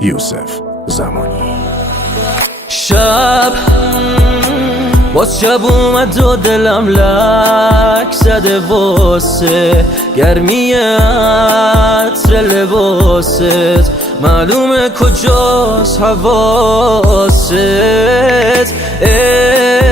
یوسف زمانی. شب باز شب اومد و دلم لک زده واسه گرمی عطر لباست، معلومه کجاست حواست. عشق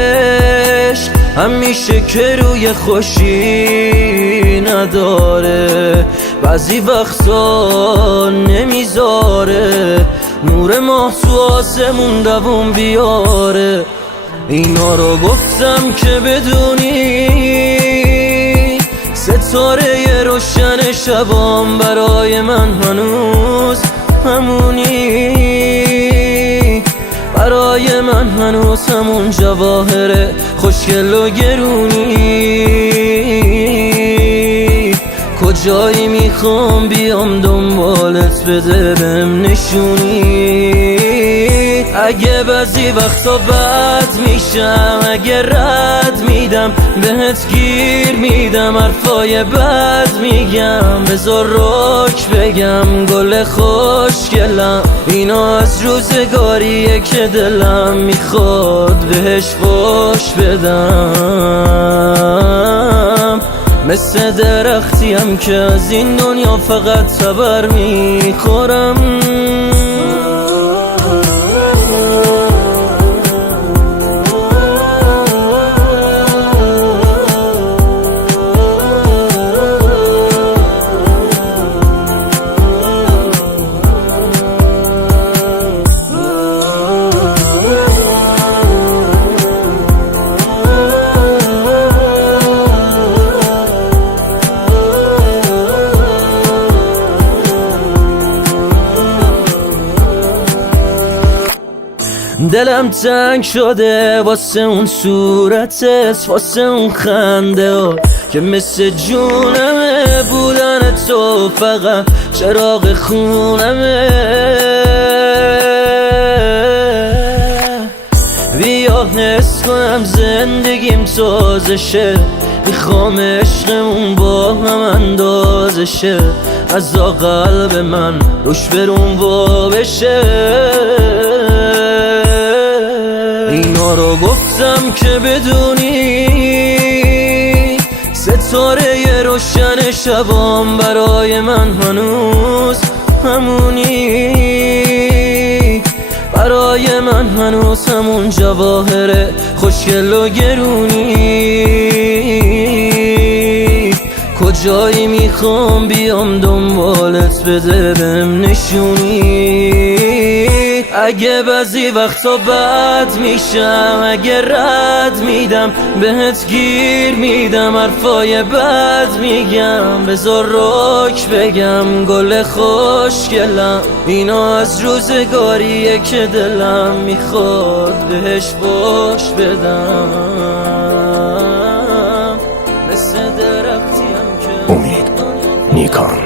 همیشه که روی خوشی نداره، بعضی وقتا نمیذاره نور ماه تو آسمون دووم بیاره. اینا رو گفتم که بدونی ستاره روشن شبام برای من هنوز همونی، برای من هنوز همون جواهر خوشگل و گرونی. کجایی میخوام بیام دنبالت بده بهم نشونی. اگه بعضی وقتا بد میشم، اگه رد میدم بهت گیر میدم، حرفای بد میگم بذار رک بگم گل خوشگلم. اینا از روزگاریه که دلم میخواد بهش فوش بدم، مثل درختیم که از این دنیا فقط تبر میخورم. دلم تنگ شده واسه اون صورتت، واسه اون خنده ها که مثل جونمه، بودن تو فقط چراغ خونمه. بیا حس کنم زندگیم تازه شه، میخوام عشقمون با هم اندازه شه، از قلب من روش برون وا بشه. اینا رو گفتم که بدونی ستاره روشن شبام برای من هنوز همونی، برای من هنوز همون جواهر خوشگل و گرونی. کجایی میخوام بیام دنبالت بده بهم نشونی. اگه بعضی وقتا بد میشم، اگه رد میدم بهت گیر میدم، حرفای بد میگم بذار رک بگم گل خوشگلم. اینا از روزگاریه که دلم میخواد بهش فوش بدم، مثل درختیم که امید نیکان.